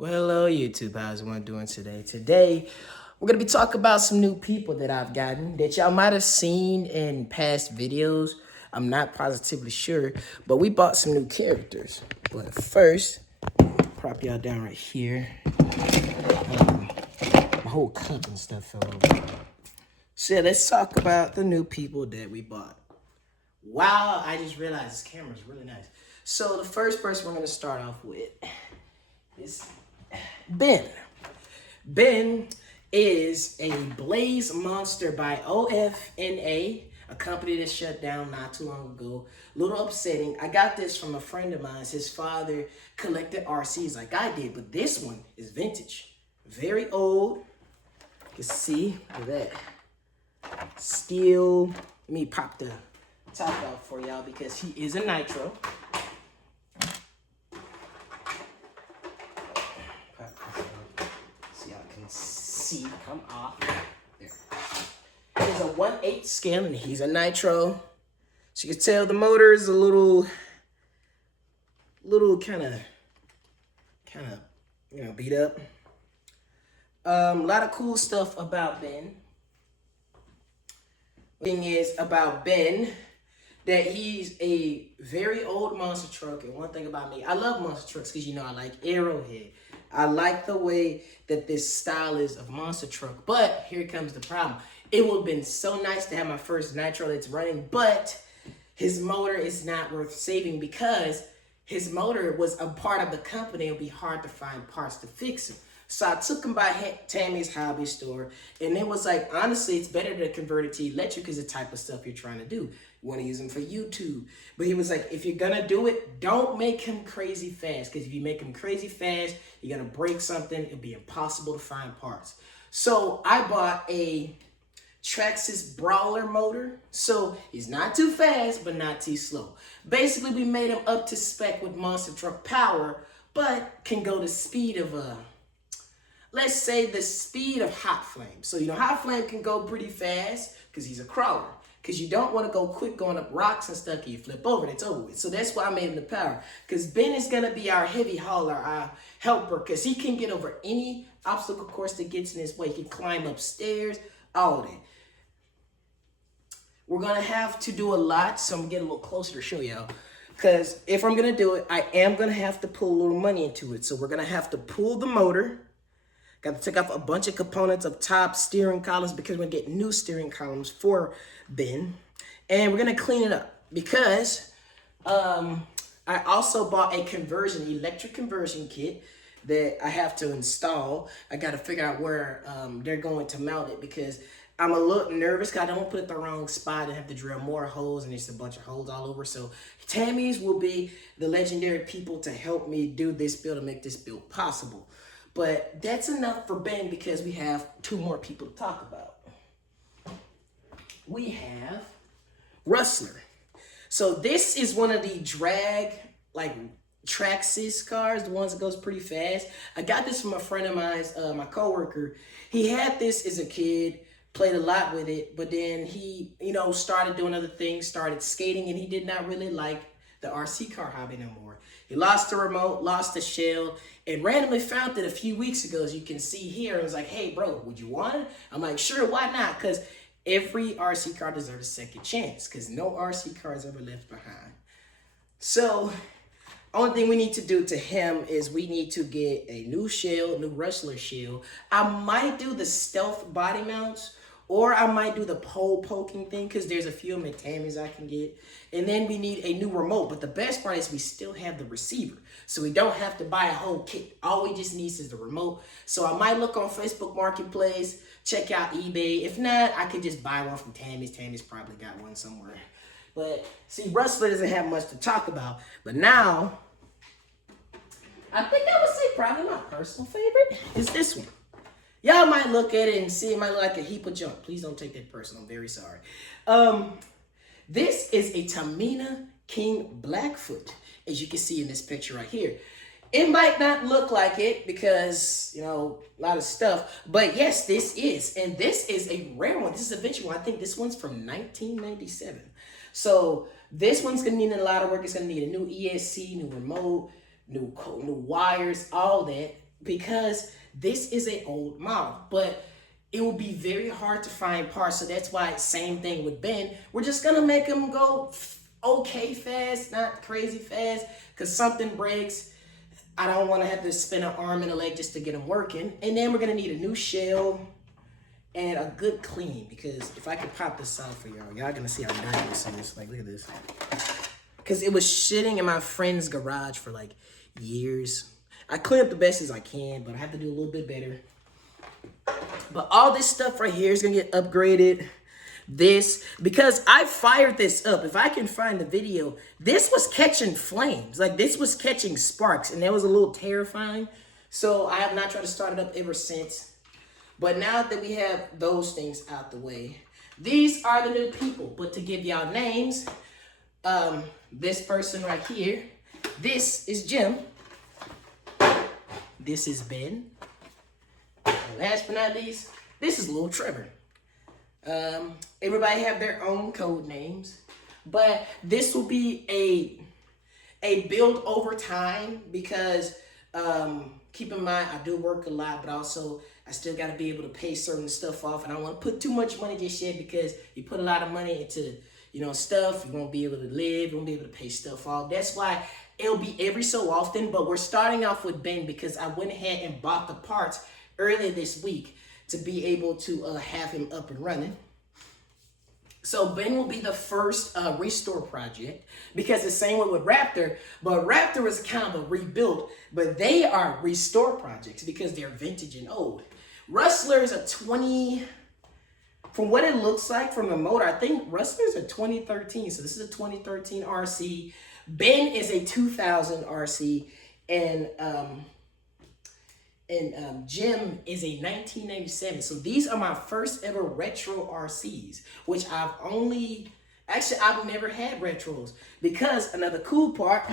Well, hello YouTube, how's everyone doing today? Today, we're going to be talking about some new people that I've gotten that y'all might have seen in past videos. I'm not positively sure, but we bought some new characters. But first, prop y'all down right here. My whole cup and stuff fell over. So yeah, let's talk about the new people that we bought. Wow, I just realized this camera is really nice. So the first person we're going to start off with is Ben. Ben is a Blaze Monster by OFNA, a company that shut down not too long ago. A little upsetting. I got this from a friend of mine. His father collected RCs like I did, but this one is vintage. Very old. You can see, look at that. Steel. Let me pop the top out for y'all because he is a nitro. See, come off. There. He's a 1/8 scale and he's a nitro. So you can tell the motor is a little kind of, beat up. A lot of cool stuff about Ben. Thing is about Ben that he's a very old monster truck. And one thing about me, I love monster trucks because I like Arrowhead. I like the way that this style is of monster truck. But here comes the problem. It would have been so nice to have my first nitro that's running, but his motor is not worth saving because his motor was a part of the company. It'll be hard to find parts to fix him. So I took him by Tammy's hobby store, and it was like, honestly, it's better to convert it to electric because the type of stuff you're trying to do. You want to use him for YouTube. But he was like, if you're going to do it, don't make him crazy fast, because if you make him crazy fast, you're going to break something. It'll be impossible to find parts. So I bought a Traxxas Brawler motor. So he's not too fast, but not too slow. Basically, we made him up to spec with monster truck power, but can go the speed of let's say the speed of Hot Flame. So, Hot Flame can go pretty fast because he's a crawler. Because you don't want to go quick going up rocks and stuff and you flip over, it's over with. So that's why I made him the power. Because Ben is going to be our heavy hauler, our helper. Because he can get over any obstacle course that gets in his way. He can climb upstairs, all that. We're going to have to do a lot, so I'm going to get a little closer to show y'all. Because if I'm going to do it, I am going to have to pull a little money into it. So we're going to have to pull the motor. Got to take off a bunch of components of top steering columns because we're going to get new steering columns for Ben. And we're going to clean it up because I also bought a electric conversion kit that I have to install. I got to figure out where they're going to mount it because I'm a little nervous because I don't want to put it in the wrong spot and have to drill more holes, and there's a bunch of holes all over. So Tammy's will be the legendary people to help me do this build and make this build possible. But that's enough for Ben because we have two more people to talk about. We have Rustler. So this is one of the drag, Traxxas cars, the ones that goes pretty fast. I got this from a friend of mine's, my coworker. He had this as a kid, played a lot with it, but then he, started doing other things, started skating, and he did not really like the RC car hobby no more. He lost the remote, lost the shell, and randomly found it a few weeks ago, as you can see here. It was like, hey, bro, would you want it? I'm like, sure, why not? Because every RC car deserves a second chance because no RC car is ever left behind. So, only thing we need to do to him is we need to get a new shell, new Rustler shell. I might do the stealth body mounts, or I might do the pole poking thing because there's a few Tammy's I can get. And then we need a new remote. But the best part is we still have the receiver. So we don't have to buy a whole kit. All we just need is the remote. So I might look on Facebook Marketplace, check out eBay. If not, I could just buy one from Tammy's. Tammy's probably got one somewhere. But see, Rustler doesn't have much to talk about. But now, I think I would say probably my personal favorite is this one. Y'all might look at it and see it might look like a heap of junk. Please don't take that personal. I'm very sorry. This is a Tamina King Blackfoot, as you can see in this picture right here. It might not look like it because, a lot of stuff. But yes, this is. And this is a rare one. This is a vintage one. I think this one's from 1997. So this one's going to need a lot of work. It's going to need a new ESC, new remote, new wires, all that. because this is an old model, but it will be very hard to find parts. So that's why, same thing with Ben. We're just gonna make him go okay fast, not crazy fast, because something breaks. I don't want to have to spin an arm and a leg just to get him working. And then we're gonna need a new shell and a good clean, because if I could pop this out for y'all gonna see how dirty this is. Like, look at this. Because it was shitting in my friend's garage for like years. I clean up the best as I can, but I have to do a little bit better. But all this stuff right here is gonna get upgraded. This, because I fired this up. If I can find the video, this was catching flames. Like, this was catching sparks, and that was a little terrifying. So I have not tried to start it up ever since. But now that we have those things out the way, these are the new people. But to give y'all names, this person right here, this is Jim. This is Ben. And last but not least, this is Little Trevor. Everybody have their own code names, but this will be a build over time, because keep in mind, I do work a lot, but also I still got to be able to pay certain stuff off, and I don't want to put too much money just yet, because you put a lot of money into, you know, stuff, you won't be able to live, you won't be able to pay stuff off. That's why it'll be every so often, but we're starting off with Ben because I went ahead and bought the parts earlier this week to be able to have him up and running. So Ben will be the first restore project, because the same way with Raptor, but Raptor is kind of a rebuild, but they are restore projects because they're vintage and old. Rustler is a 20, from what it looks like from the motor, I think Rustler is a 2013, so this is a 2013 RC. Ben is a 2000 RC, and Jim is a 1997. So these are my first ever retro RCs, which I've never had retros, because another cool part,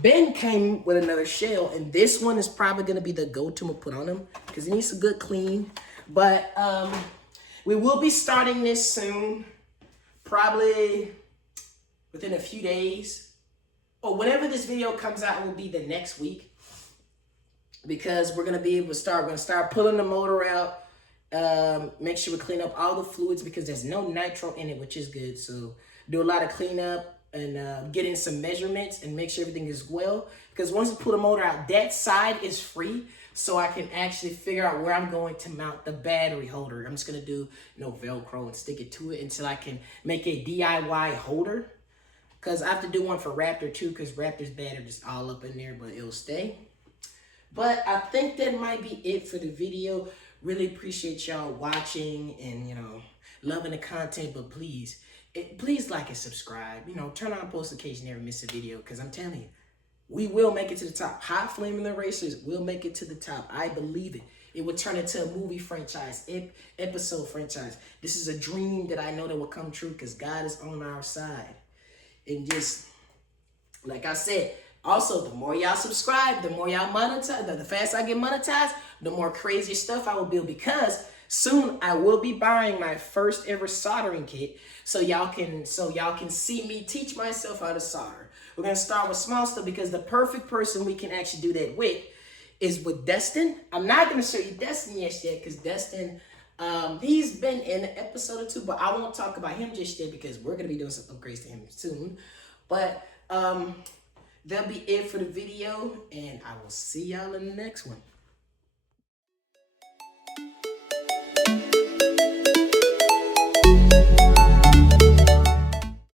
Ben came with another shell, and this one is probably going to be the go-to to put on him because it needs a good clean. But we will be starting this soon, probably within a few days, or whenever this video comes out, it will be the next week, because we're gonna be able to start. We're gonna start pulling the motor out. Make sure we clean up all the fluids, because there's no nitro in it, which is good. So do a lot of cleanup and get in some measurements and make sure everything is well. Because once we pull the motor out, that side is free, so I can actually figure out where I'm going to mount the battery holder. I'm just gonna do Velcro and stick it to it until I can make a DIY holder. Because I have to do one for Raptor too, because Raptor's battery is all up in there, but it'll stay. But I think that might be it for the video. Really appreciate y'all watching and, loving the content. But please like and subscribe. Turn on post notifications, never miss a video, because I'm telling you, we will make it to the top. Hot Flaming the Racers will make it to the top. I believe it. It will turn into a movie franchise, episode franchise. This is a dream that I know that will come true, because God is on our side. And just, like I said, also, the more y'all subscribe, the more y'all monetize, the faster I get monetized, the more crazy stuff I will build, because soon I will be buying my first ever soldering kit, so y'all can see me teach myself how to solder. We're gonna start with small stuff, because the perfect person we can actually do that with is with Destin. I'm not gonna show you Destin yet, because Destin, he's been in an episode or two, but I won't talk about him just yet, because we're gonna be doing some upgrades to him soon. But that'll be it for the video, and I will see y'all in the next one.